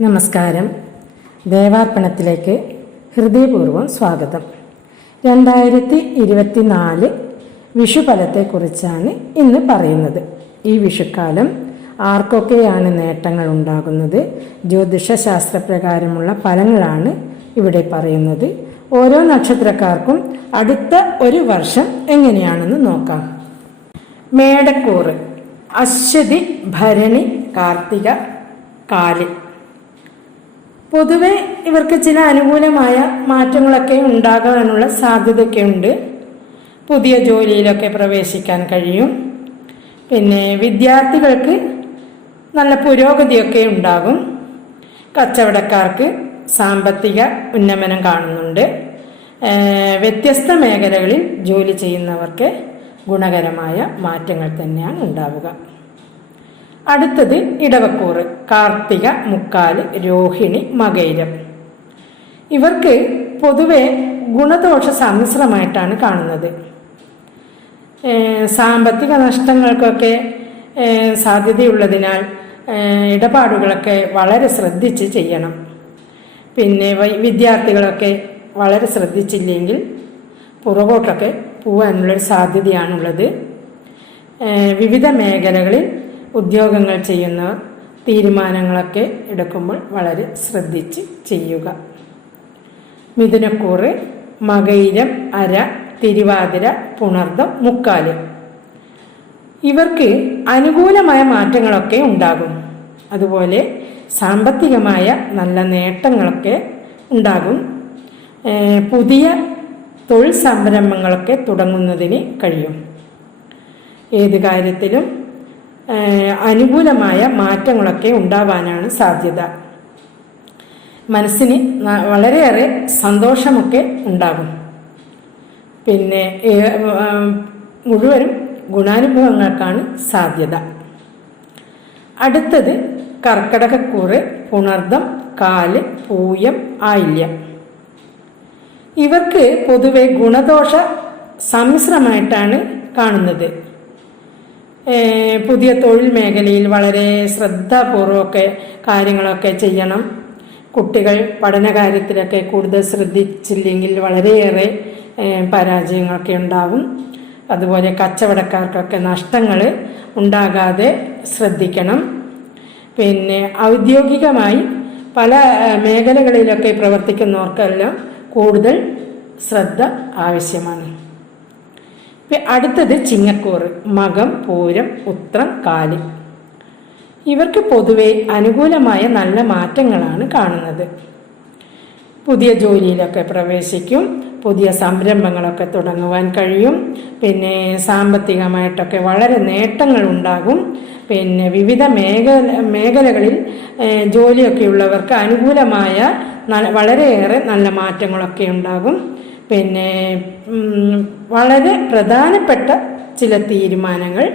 നമസ്കാരം. ദേവാർപ്പണത്തിലേക്ക് ഹൃദയപൂർവം സ്വാഗതം. രണ്ടായിരത്തി ഇരുപത്തിനാല് വിഷുഫലത്തെക്കുറിച്ചാണ് ഇന്ന് പറയുന്നത്. ഈ വിഷുക്കാലം ആർക്കൊക്കെയാണ് നേട്ടങ്ങൾ ഉണ്ടാകുന്നത് ജ്യോതിഷശാസ്ത്രപ്രകാരമുള്ള ഫലങ്ങളാണ് ഇവിടെ പറയുന്നത്. ഓരോ നക്ഷത്രക്കാർക്കും അടുത്ത ഒരു വർഷം എങ്ങനെയാണെന്ന് നോക്കാം. മേടക്കൂറ് അശ്വതി ഭരണി കാർത്തിക കാൽ. പൊതുവെ ഇവർക്ക് ചില അനുകൂലമായ മാറ്റങ്ങളൊക്കെ ഉണ്ടാകാനുള്ള സാധ്യതയൊക്കെ ഉണ്ട് പുതിയ ജോലിയിലൊക്കെ പ്രവേശിക്കാൻ കഴിയും. പിന്നെ വിദ്യാർത്ഥികൾക്ക് നല്ല പുരോഗതിയൊക്കെ ഉണ്ടാകും. കച്ചവടക്കാർക്ക് സാമ്പത്തിക ഉന്നമനം കാണുന്നുണ്ട്. വ്യത്യസ്ത മേഖലകളിൽ ജോലി ചെയ്യുന്നവർക്ക് ഗുണകരമായ മാറ്റങ്ങൾ തന്നെയാണ് ഉണ്ടാവുക. അടുത്തത് ഇടവക്കൂറ് കാർത്തിക മുക്കാൽ രോഹിണി മകൈരം. ഇവർക്ക് പൊതുവെ ഗുണദോഷ സമ്മിശ്രമായിട്ടാണ് കാണുന്നത്. സാമ്പത്തിക നഷ്ടങ്ങൾക്കൊക്കെ സാധ്യതയുള്ളതിനാൽ ഇടപാടുകളൊക്കെ വളരെ ശ്രദ്ധിച്ച് ചെയ്യണം. പിന്നെ വിദ്യാർത്ഥികളൊക്കെ വളരെ ശ്രദ്ധിച്ചില്ലെങ്കിൽ പുറകോട്ടൊക്കെ പോകാനുള്ളൊരു സാധ്യതയാണുള്ളത്. വിവിധ മേഖലകളിൽ ഉദ്യോഗങ്ങൾ ചെയ്യുന്നവർ തീരുമാനങ്ങളൊക്കെ എടുക്കുമ്പോൾ വളരെ ശ്രദ്ധിച്ച് ചെയ്യുക. മിഥുനക്കൂറ് മകയിരം അര തിരുവാതിര പുണർദം മുക്കാൽ. ഇവർക്ക് അനുകൂലമായ മാറ്റങ്ങളൊക്കെ ഉണ്ടാകും. അതുപോലെ സാമ്പത്തികമായ നല്ല നേട്ടങ്ങളൊക്കെ ഉണ്ടാകും. പുതിയ തൊഴിൽ സംരംഭങ്ങളൊക്കെ തുടങ്ങുന്നതിന് കഴിയും. ഏത് കാര്യത്തിലും അനുകൂലമായ മാറ്റങ്ങളൊക്കെ ഉണ്ടാവാനാണ് സാധ്യത. മനസ്സിന് വളരെയേറെ സന്തോഷമൊക്കെ ഉണ്ടാകും. പിന്നെ മുഴുവനും ഗുണാനുഭവങ്ങൾക്കാണ് സാധ്യത. അടുത്തത് കർക്കടകക്കൂറ് പുണർദം കാൽ പൂയം ആയില്യം. ഇവർക്ക് പൊതുവെ ഗുണദോഷ സമ്മിശ്രമായിട്ടാണ് കാണുന്നത്. പുതിയ തൊഴിൽ മേഖലയിൽ വളരെ ശ്രദ്ധാപൂർവമൊക്കെ കാര്യങ്ങളൊക്കെ ചെയ്യണം. കുട്ടികൾ പഠനകാര്യത്തിലൊക്കെ കൂടുതൽ ശ്രദ്ധിച്ചില്ലെങ്കിൽ വളരെയേറെ പരാജയങ്ങളൊക്കെ ഉണ്ടാവും. അതുപോലെ കച്ചവടക്കാർക്കൊക്കെ നഷ്ടങ്ങൾ ഉണ്ടാകാതെ ശ്രദ്ധിക്കണം. പിന്നെ ഔദ്യോഗികമായി പല മേഖലകളിലൊക്കെ പ്രവർത്തിക്കുന്നവർക്കെല്ലാം കൂടുതൽ ശ്രദ്ധ ആവശ്യമാണ്. അടുത്തത് ചിങ്ങക്കൂറ്. മകം പൂരം ഉത്രം കാൽ. ഇവർക്ക് പൊതുവെ അനുകൂലമായ നല്ല മാറ്റങ്ങളാണ് കാണുന്നത്. പുതിയ ജോലിയിലൊക്കെ പ്രവേശിക്കും പുതിയ സംരംഭങ്ങളൊക്കെ തുടങ്ങുവാൻ കഴിയും പിന്നെ സാമ്പത്തികമായിട്ടൊക്കെ വളരെ നേട്ടങ്ങൾ ഉണ്ടാകും പിന്നെ വിവിധ മേഖല മേഖലകളിൽ ജോലിയൊക്കെ ഉള്ളവർക്ക് അനുകൂലമായ വളരെയേറെ നല്ല മാറ്റങ്ങളൊക്കെ ഉണ്ടാകും. പിന്നെ വളരെ പ്രധാനപ്പെട്ട ചില തീരുമാനങ്ങൾ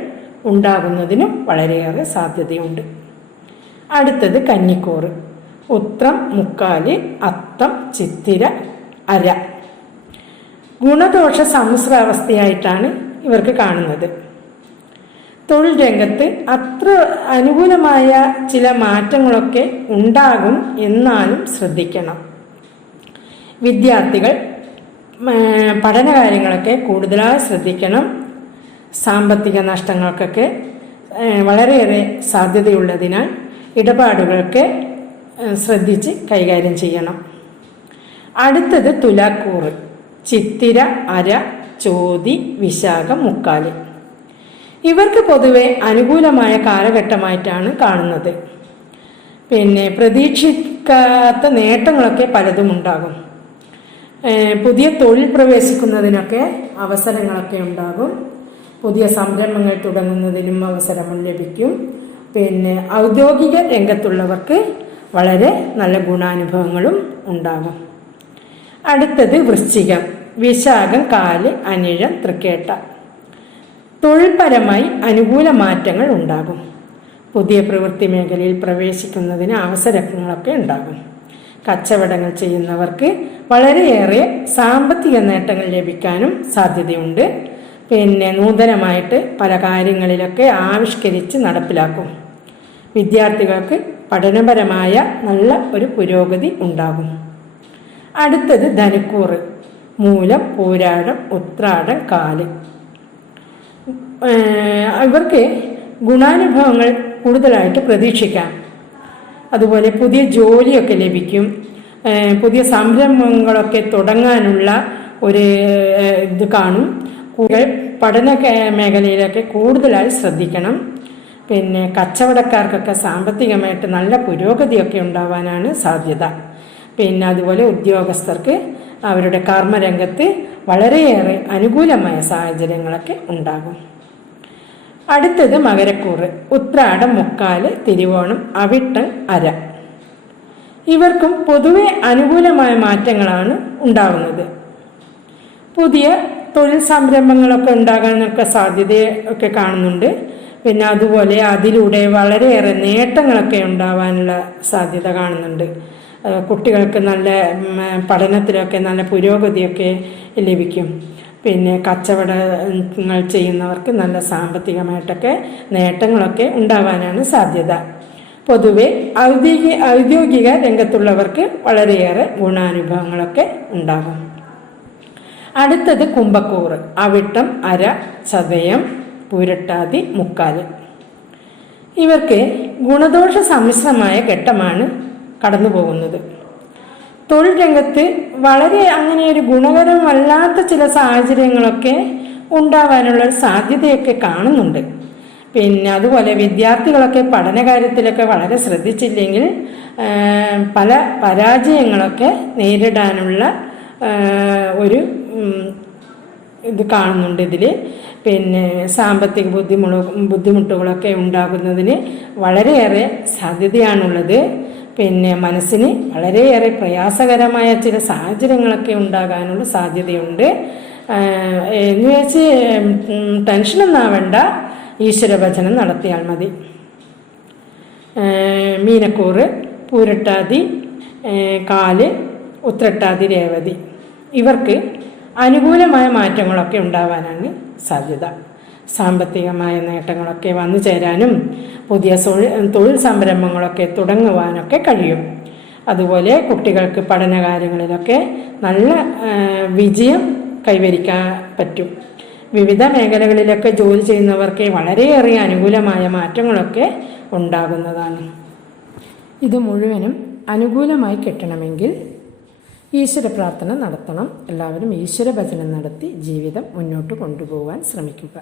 ഉണ്ടാകുന്നതിനും വളരെയേറെ സാധ്യതയുണ്ട്. അടുത്തത് കന്നിക്കൂറ് ഉത്രം മുക്കാൽ അത്തം ചിത്തിര അര. ഗുണദോഷ സമ്മിശ്രാവസ്ഥയായിട്ടാണ് ഇവർക്ക് കാണുന്നത്. തൊഴിൽ രംഗത്ത് അത്ര അനുകൂലമായ ചില മാറ്റങ്ങളൊക്കെ ഉണ്ടാകും എന്നാലും ശ്രദ്ധിക്കണം. വിദ്യാർത്ഥികൾ ഏർ, പഠനകാര്യങ്ങളൊക്കെ കൂടുതലായി ശ്രദ്ധിക്കണം. സാമ്പത്തിക നഷ്ടങ്ങൾക്കൊക്കെ വളരെയേറെ സാധ്യതയുള്ളതിനാൽ ഇടപാടുകൾക്ക് ശ്രദ്ധിച്ച് കൈകാര്യം ചെയ്യണം. അടുത്തത് തുലാക്കൂറ്. ചിത്തിര അര ചോതി വിശാഖം മുക്കാൽ. ഇവർക്ക് പൊതുവെ അനുകൂലമായ കാലഘട്ടമായിട്ടാണ് കാണുന്നത്. പിന്നെ പ്രതീക്ഷിക്കാത്ത നേട്ടങ്ങളൊക്കെ പലതും ഉണ്ടാകും പുതിയ തൊഴിൽ പ്രവേശിക്കുന്നതിനൊക്കെ അവസരങ്ങളൊക്കെ ഉണ്ടാകും. പുതിയ സംരംഭങ്ങൾ തുടങ്ങുന്നതിനും അവസരം ലഭിക്കും. പിന്നെ ഔദ്യോഗിക രംഗത്തുള്ളവർക്ക് വളരെ നല്ല ഗുണാനുഭവങ്ങളും ഉണ്ടാകും. അടുത്തത് വൃശ്ചികം. വിശാഖം കാൽ അനിഴം തൃക്കേട്ട. തൊഴിൽപരമായി അനുകൂല മാറ്റങ്ങൾ ഉണ്ടാകും. പുതിയ പ്രവൃത്തി മേഖലയിൽ പ്രവേശിക്കുന്നതിന് അവസരങ്ങളൊക്കെ ഉണ്ടാകും. കച്ചവടങ്ങൾ ചെയ്യുന്നവർക്ക് വളരെയേറെ സാമ്പത്തിക നേട്ടങ്ങൾ ലഭിക്കാനും സാധ്യതയുണ്ട്. പിന്നെ നൂതനമായിട്ട് പല കാര്യങ്ങളിലൊക്കെ ആവിഷ്കരിച്ച് നടപ്പിലാക്കും. വിദ്യാർത്ഥികൾക്ക് പഠനപരമായ നല്ല ഒരു പുരോഗതി ഉണ്ടാകും. അടുത്തത് ധനുക്കൂറ്. മൂലം പൂരാടം ഉത്രാടം കാൽ. ഇവർക്ക് ഗുണാനുഭവങ്ങൾ കൂടുതലായിട്ട് പ്രതീക്ഷിക്കാം. അതുപോലെ പുതിയ ജോലിയൊക്കെ ലഭിക്കും. പുതിയ സംരംഭങ്ങളൊക്കെ തുടങ്ങാനുള്ള ഒരു ഇത് കാണും. കൂടുതൽ പഠന മേഖലയിലൊക്കെ കൂടുതലായി ശ്രദ്ധിക്കണം. പിന്നെ കച്ചവടക്കാർക്കൊക്കെ സാമ്പത്തികമായിട്ട് നല്ല പുരോഗതിയൊക്കെ ഉണ്ടാവാനാണ് സാധ്യത. പിന്നെ അതുപോലെ ഉദ്യോഗസ്ഥർക്ക് അവരുടെ കർമ്മരംഗത്ത് വളരെയേറെ അനുകൂലമായ സാഹചര്യങ്ങളൊക്കെ ഉണ്ടാകും. അടുത്തത് മകരക്കൂറ്. ഉത്രാടം മുക്കാൽ തിരുവോണം അവിട്ടം അര. ഇവർക്കും പൊതുവെ അനുകൂലമായ മാറ്റങ്ങളാണ് ഉണ്ടാകുന്നത് പുതിയ തൊഴിൽ സംരംഭങ്ങളൊക്കെ ഉണ്ടാകാനൊക്കെ സാധ്യതയൊക്കെ കാണുന്നുണ്ട്. പിന്നെ അതുപോലെ അതിലൂടെ വളരെയേറെ നേട്ടങ്ങളൊക്കെ ഉണ്ടാവാനുള്ള സാധ്യത കാണുന്നുണ്ട്. കുട്ടികൾക്ക് നല്ല പഠനത്തിലൊക്കെ നല്ല പുരോഗതിയൊക്കെ ലഭിക്കും. പിന്നെ കച്ചവടങ്ങൾ ചെയ്യുന്നവർക്ക് നല്ല സാമ്പത്തികമായിട്ടൊക്കെ നേട്ടങ്ങളൊക്കെ ഉണ്ടാവാനാണ് സാധ്യത. പൊതുവെ ഔദ്യോഗിക ഔദ്യോഗിക രംഗത്തുള്ളവർക്ക് വളരെയേറെ ഗുണാനുഭവങ്ങളൊക്കെ ഉണ്ടാകും. അടുത്തത് കുംഭക്കൂറ് അവിട്ടം അര ചതയം പുരട്ടാതി മുക്കാൽ ഇവർക്ക് ഗുണദോഷ സമ്മിശ്രമായ ഘട്ടമാണ് കടന്നു പോകുന്നത് തൊഴിൽ രംഗത്ത് വളരെ അങ്ങനെ ഒരു ഗുണകരമല്ലാത്ത ചില സാഹചര്യങ്ങളൊക്കെ ഉണ്ടാവാനുള്ള സാധ്യതയൊക്കെ കാണുന്നുണ്ട്. പിന്നെ അതുപോലെ വിദ്യാർത്ഥികളൊക്കെ പഠന കാര്യത്തിലൊക്കെ വളരെ ശ്രദ്ധിച്ചില്ലെങ്കിൽ പല പരാജയങ്ങളൊക്കെ നേരിടാനുള്ള ഒരു ഇത് കാണുന്നുണ്ട് ഇതിൽ പിന്നെ സാമ്പത്തിക ബുദ്ധിമുട്ട് ബുദ്ധിമുട്ടുകളൊക്കെ ഉണ്ടാകുന്നതിന് വളരെയേറെ സാധ്യതയാണുള്ളത്. പിന്നെ മനസ്സിന് വളരെയേറെ പ്രയാസകരമായ ചില സാഹചര്യങ്ങളൊക്കെ ഉണ്ടാകാനുള്ള സാധ്യതയുണ്ട്. എന്ന് വെച്ച് ടെൻഷനൊന്നും ആവണ്ട ഈശ്വരഭജനം നടത്തിയാൽ മതി. മീനക്കൂറ് പൂരട്ടാതി കാൽ ഉത്രട്ടാതി രേവതി. ഇവർക്ക് അനുകൂലമായ മാറ്റങ്ങളൊക്കെ ഉണ്ടാവാനാണ് സാധ്യത. സാമ്പത്തികമായ നേട്ടങ്ങളൊക്കെ വന്നു ചേരാനും പുതിയ തൊഴിൽ സംരംഭങ്ങളൊക്കെ തുടങ്ങുവാനൊക്കെ കഴിയും. അതുപോലെ കുട്ടികൾക്ക് പഠനകാര്യങ്ങളിലൊക്കെ നല്ല വിജയം കൈവരിക്കാൻ പറ്റും. വിവിധ മേഖലകളിലൊക്കെ ജോലി ചെയ്യുന്നവർക്ക് വളരെയേറെ അനുകൂലമായ മാറ്റങ്ങളൊക്കെ ഉണ്ടാകുന്നതാണ്. ഇത് മുഴുവനും അനുകൂലമായി കിട്ടണമെങ്കിൽ ഈശ്വര പ്രാർത്ഥന നടത്തണം. എല്ലാവരും ഈശ്വര ഭജനം നടത്തി ജീവിതം മുന്നോട്ട് കൊണ്ടുപോകാൻ ശ്രമിക്കുക.